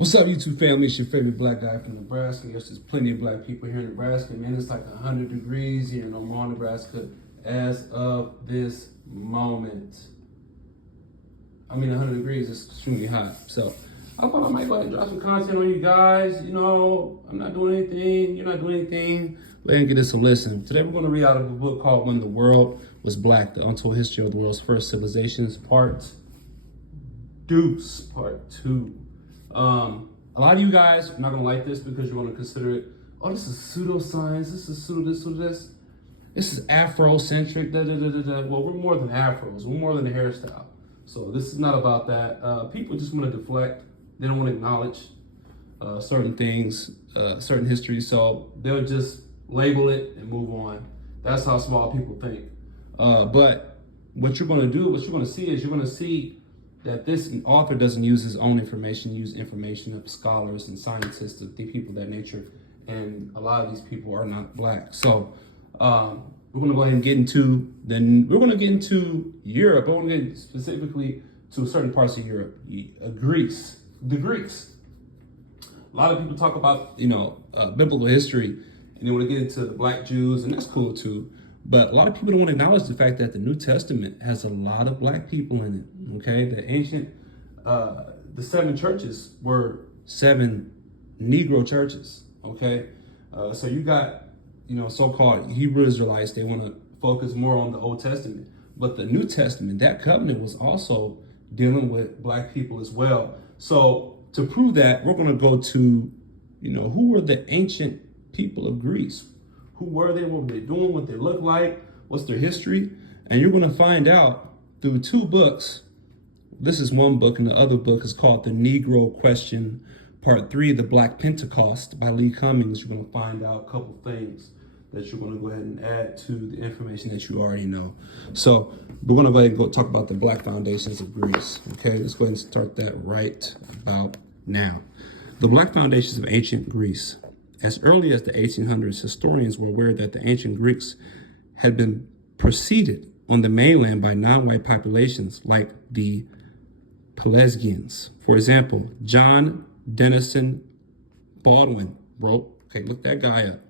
What's up, YouTube family? It's your favorite black guy from Nebraska. Yes, there's plenty of black people here in Nebraska. Man, it's like 100 degrees here in Omaha, Nebraska as of this moment. 100 degrees is extremely hot. So I thought I might go ahead and drop some content on you guys. You know, I'm not doing anything. You're not doing anything. Go ahead and get this a listen. Today we're going to read out of a book called When the World Was Black, The Untold History of the World's First Civilizations, Part 2. A lot of you guys are not gonna like this because you're gonna consider it, oh, this is pseudoscience, this is pseudo this, pseudo this. This is Afrocentric, da da da da da. Well, we're more than Afros, we're more than a hairstyle. So this is not about that. People just wanna deflect, they don't wanna acknowledge certain things, certain history, so they'll just label it and move on. That's how small people think. But what you're gonna do, what you're gonna see is you're gonna see that this author doesn't use his own information, use information of scholars and scientists, the people of that nature, and a lot of these people are not black. So we're gonna go ahead and get into Europe. I want to get specifically to certain parts of Europe, Greece, the Greeks. A lot of people talk about, biblical history, and they want to get into the black Jews, and that's cool too. But a lot of people don't want to acknowledge the fact that the New Testament has a lot of black people in it, okay? The ancient, the 7 churches were 7 Negro churches, okay? So you got, so-called Hebrew Israelites, they want to focus more on the Old Testament. But the New Testament, that covenant was also dealing with black people as well. So to prove that, we're going to go to, who were the ancient people of Greece? Who were they? What were they doing? What they look like? What's their history? And you're going to find out through 2 books. This is one book, and the other book is called The Negro Question, Part 3, The Black Pentecost by Lee Cummings. You're going to find out a couple things that you're going to go ahead and add to the information that you already know. So we're going to go ahead and go talk about the black foundations of Greece. Okay, let's go ahead and start that right about now. The black foundations of ancient Greece. As early as the 1800s, historians were aware that the ancient Greeks had been preceded on the mainland by non-white populations like the Pelasgians. For example, John Dennison Baldwin wrote, okay, look that guy up.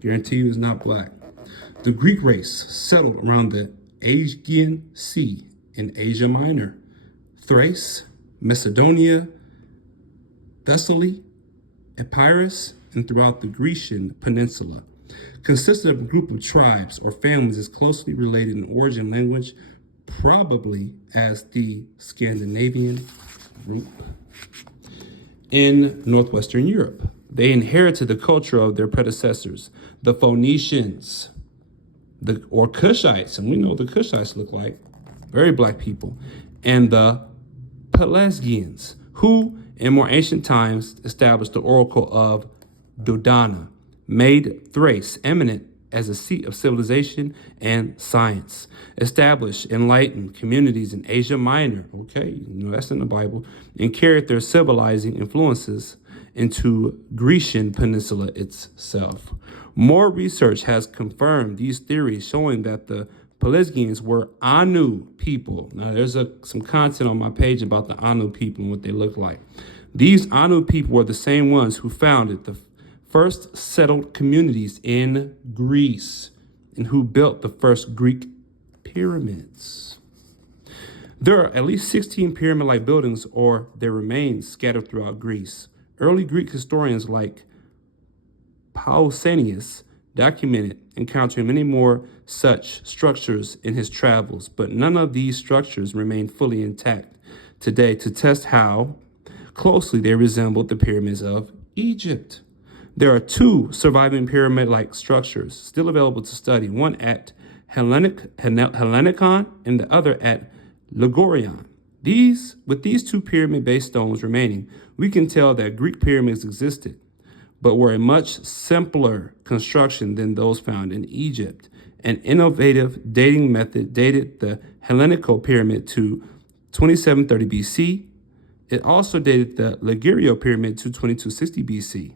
Guarantee he was not black. The Greek race settled around the Aegean Sea in Asia Minor, Thrace, Macedonia, Thessaly, Epirus, and throughout the Grecian peninsula. Consisted of a group of tribes or families as closely related in origin and language, probably as the Scandinavian group. In northwestern Europe, they inherited the culture of their predecessors, the Phoenicians, or Cushites, and we know what the Cushites look like, very black people, and the Pelasgians, who in more ancient times established the oracle of Dodona, made Thrace eminent as a seat of civilization and science, established enlightened communities in Asia Minor, okay, that's in the Bible, and carried their civilizing influences into Grecian peninsula itself. More research has confirmed these theories, showing that the Pelasgians were Anu people. Now, there's some content on my page about the Anu people and what they look like. These Anu people were the same ones who founded the first settled communities in Greece and who built the first Greek pyramids. There are at least 16 pyramid-like buildings or their remains scattered throughout Greece. Early Greek historians like Pausanias documented encountering many more such structures in his travels, but none of these structures remain fully intact today to test how closely they resembled the pyramids of Egypt. There are 2 surviving pyramid-like structures still available to study, one at Hellenikon and the other at Ligorion. With these 2 pyramid-based stones remaining, we can tell that Greek pyramids existed, but were a much simpler construction than those found in Egypt. An innovative dating method dated the Hellenico pyramid to 2730 BC. It also dated the Ligurio pyramid to 2260 BC.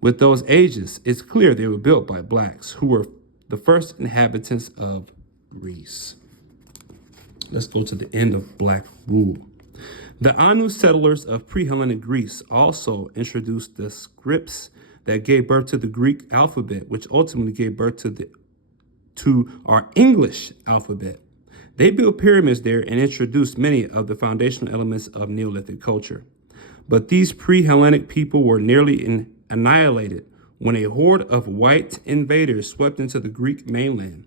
With those ages, it's clear they were built by blacks who were the first inhabitants of Greece. Let's go to the end of black rule. The Anu settlers of pre-Hellenic Greece also introduced the scripts that gave birth to the Greek alphabet, which ultimately gave birth to our English alphabet. They built pyramids there and introduced many of the foundational elements of Neolithic culture. But these pre-Hellenic people were nearly annihilated when a horde of white invaders swept into the Greek mainland.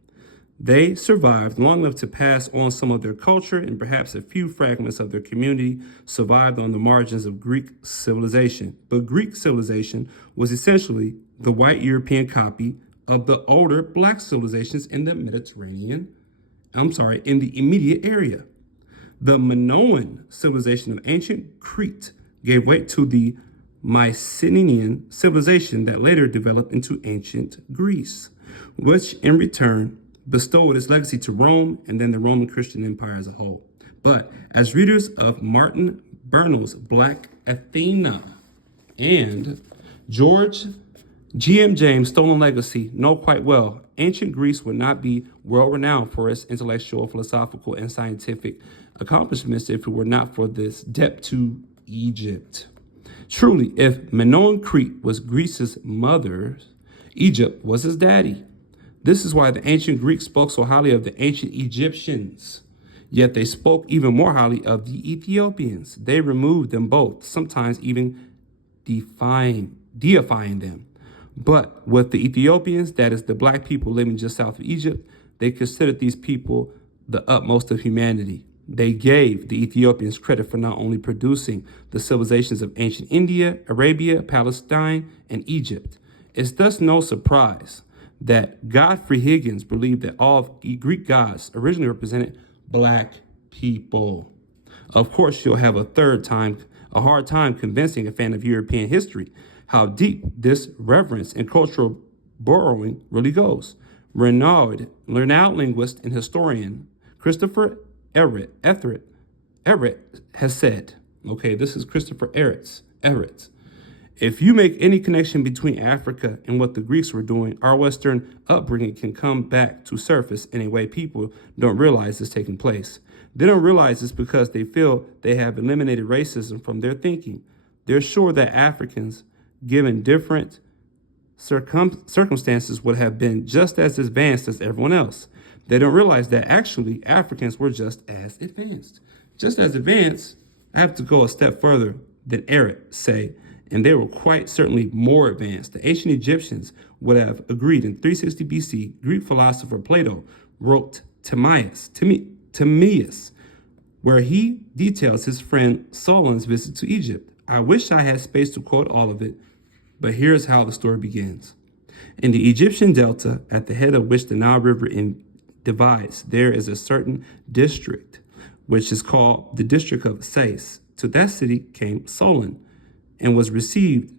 They survived long enough to pass on some of their culture, and perhaps a few fragments of their community survived on the margins of Greek civilization. But Greek civilization was essentially the white European copy of the older black civilizations in the in the immediate area. The Minoan civilization of ancient Crete gave way to the Mycenaean civilization that later developed into ancient Greece, which in return bestowed its legacy to Rome and then the Roman Christian Empire as a whole. But as readers of Martin Bernal's Black Athena and George G.M. James' Stolen Legacy know quite well, ancient Greece would not be world-renowned for its intellectual, philosophical, and scientific accomplishments if it were not for this debt to Egypt. Truly, if Minoan Crete was Greece's mother, Egypt was his daddy. This is why the ancient Greeks spoke so highly of the ancient Egyptians. Yet they spoke even more highly of the Ethiopians. They removed them both, sometimes even deifying them. But with the Ethiopians, that is the black people living just south of Egypt, they considered these people the utmost of humanity. They gave the Ethiopians credit for not only producing the civilizations of ancient India, Arabia, Palestine, and Egypt. It's thus no surprise that Godfrey Higgins believed that all Greek gods originally represented black people. Of course, you'll have a hard time convincing a fan of European history how deep this reverence and cultural borrowing really goes. Renowned linguist and historian Christopher Everett has said, okay, this is Christopher Everett. If you make any connection between Africa and what the Greeks were doing, our Western upbringing can come back to surface in a way people don't realize is taking place. They don't realize this because they feel they have eliminated racism from their thinking. They're sure that Africans, given different circumstances, would have been just as advanced as everyone else. They don't realize that actually Africans were just as advanced. Just as advanced, I have to go a step further than Eric say, and they were quite certainly more advanced. The ancient Egyptians would have agreed in 360 BC. Greek philosopher Plato wrote Timaeus, where he details his friend Solon's visit to Egypt. I wish I had space to quote all of it, but here's how the story begins. In the Egyptian delta, at the head of which the Nile River divides, there is a certain district, which is called the district of Sais. To that city came Solon, and was received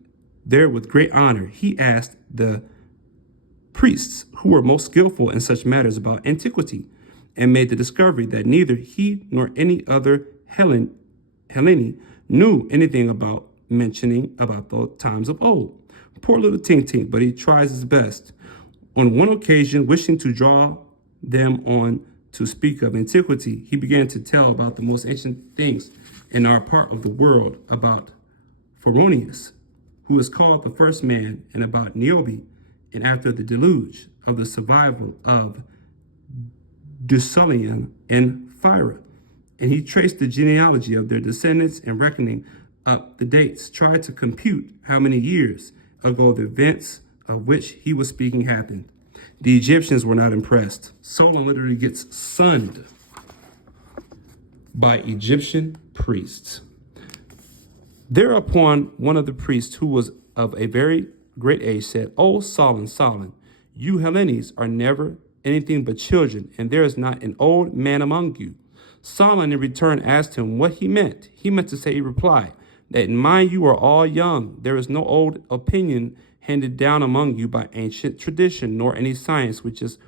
there with great honor. He asked the priests who were most skillful in such matters about antiquity, and made the discovery that neither he nor any other Hellene knew anything about mentioning about the times of old. Poor little Tink Tink, but he tries his best. On one occasion, wishing to draw them on to speak of antiquity, he began to tell about the most ancient things in our part of the world, about Pharaonius, who is called the first man, and about Niobe, and after the deluge, of the survival of Deucalion and Phyra. And he traced the genealogy of their descendants, and reckoning up the dates, tried to compute how many years ago the events of which he was speaking happened. The Egyptians were not impressed. Solon literally gets sunned by Egyptian priests. Thereupon, one of the priests, who was of a very great age, said, "O Solon, you Hellenes are never anything but children, and there is not an old man among you." Solon in return asked him what he meant. He meant to say, he replied, that in mind you are all young. There is no old opinion handed down among you by ancient tradition, nor any science which is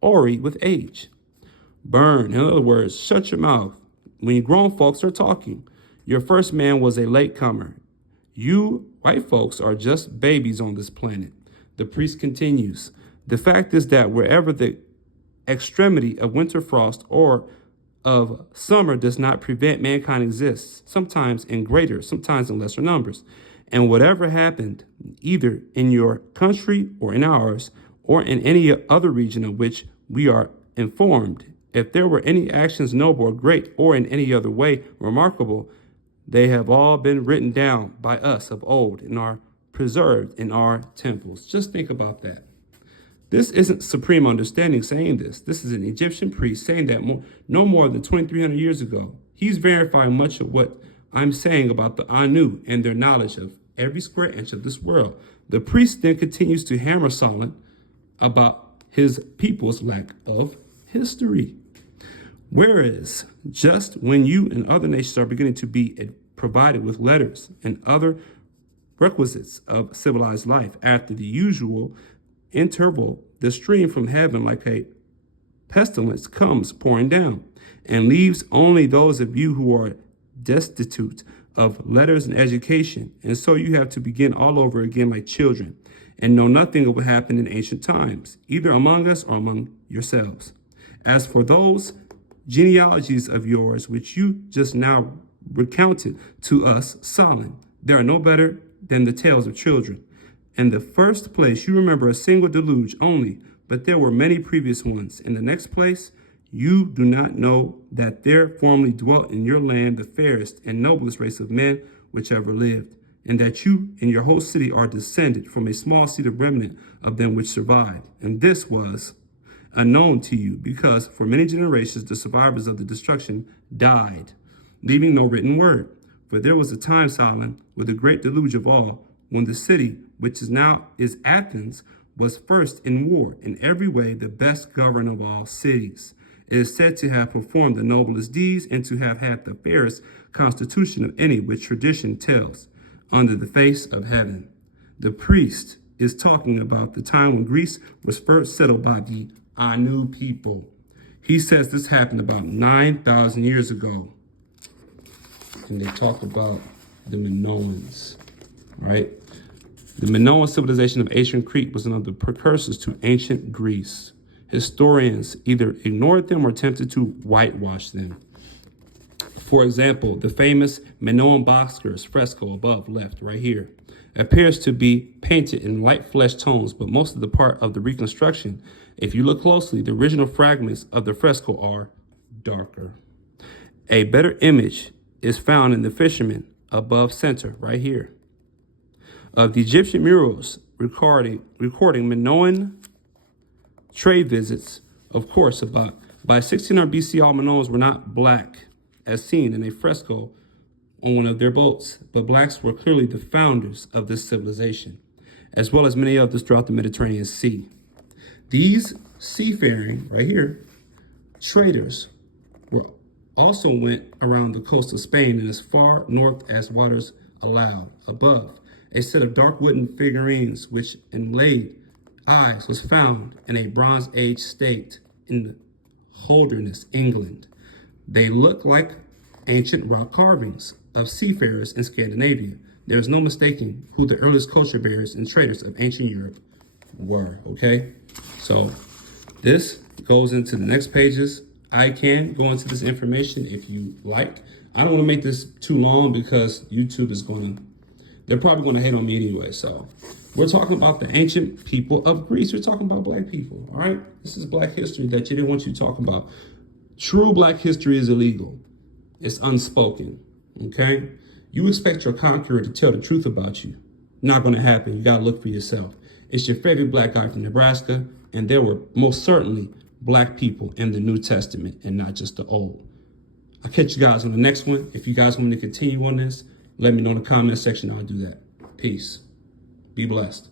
hoary with age. Burn, in other words, shut your mouth when you grown folks are talking. Your first man was a latecomer. You white folks are just babies on this planet. The priest continues, the fact is that wherever the extremity of winter frost or of summer does not prevent mankind exists, sometimes in greater, sometimes in lesser numbers. And whatever happened, either in your country or in ours, or in any other region of which we are informed, if there were any actions noble or great, or in any other way remarkable, they have all been written down by us of old and are preserved in our temples. Just think about that. This isn't supreme understanding saying this. This is an Egyptian priest saying that no more than 2,300 years ago. He's verifying much of what I'm saying about the Anu and their knowledge of every square inch of this world. The priest then continues to hammer Solomon about his people's lack of history. Whereas, just when you and other nations are beginning to be provided with letters and other requisites of civilized life, after the usual interval, the stream from heaven like a pestilence comes pouring down and leaves only those of you who are destitute of letters and education. And so you have to begin all over again like children and know nothing of what happened in ancient times, either among us or among yourselves. As for those genealogies of yours, which you just now recounted to us, Solomon, they are no better than the tales of children. In the first place, you remember a single deluge only, but there were many previous ones. In the next place, you do not know that there formerly dwelt in your land the fairest and noblest race of men which ever lived, and that you and your whole city are descended from a small seed of remnant of them which survived. And this was unknown to you, because for many generations the survivors of the destruction died, leaving no written word. For there was a time, Solomon, with the great deluge of all, when the city, which is now is Athens, was first in war, in every way the best governed of all cities. It is said to have performed the noblest deeds and to have had the fairest constitution of any which tradition tells under the face of heaven. The priest is talking about the time when Greece was first settled by the Anu people. He says this happened about 9,000 years ago. And they talk about the Minoans, right? The Minoan civilization of ancient Crete was one of the precursors to ancient Greece. Historians either ignored them or attempted to whitewash them. For example, the famous Minoan Boxers fresco above left right here appears to be painted in light flesh tones, but most of the part of the reconstruction, if you look closely, the original fragments of the fresco are darker. A better image is found in the fisherman above center right here of the Egyptian murals recording Minoan trade visits. Of course, by 1600 BC, all Minoans were not black, as seen in a fresco on one of their boats, but blacks were clearly the founders of this civilization, as well as many others throughout the Mediterranean Sea. These seafaring, right here, traders also went around the coast of Spain and as far north as waters allowed. Above, a set of dark wooden figurines which inlaid eyes was found in a Bronze Age state in Holderness, England. They look like ancient rock carvings of seafarers in Scandinavia. There is no mistaking who the earliest culture bearers and traders of ancient Europe were, okay? So this goes into the next pages. I can go into this information if you like. I don't want to make this too long because YouTube is they're probably going to hate on me anyway. So we're talking about the ancient people of Greece. We're talking about black people, all right? This is black history that you didn't want you to talk about. True black history is illegal. It's unspoken, okay? You expect your conqueror to tell the truth about you. Not going to happen. You got to look for yourself. It's your favorite black guy from Nebraska, and there were most certainly black people in the New Testament and not just the Old. I'll catch you guys on the next one. If you guys want me to continue on this, let me know in the comment section. I'll do that. Peace. Be blessed.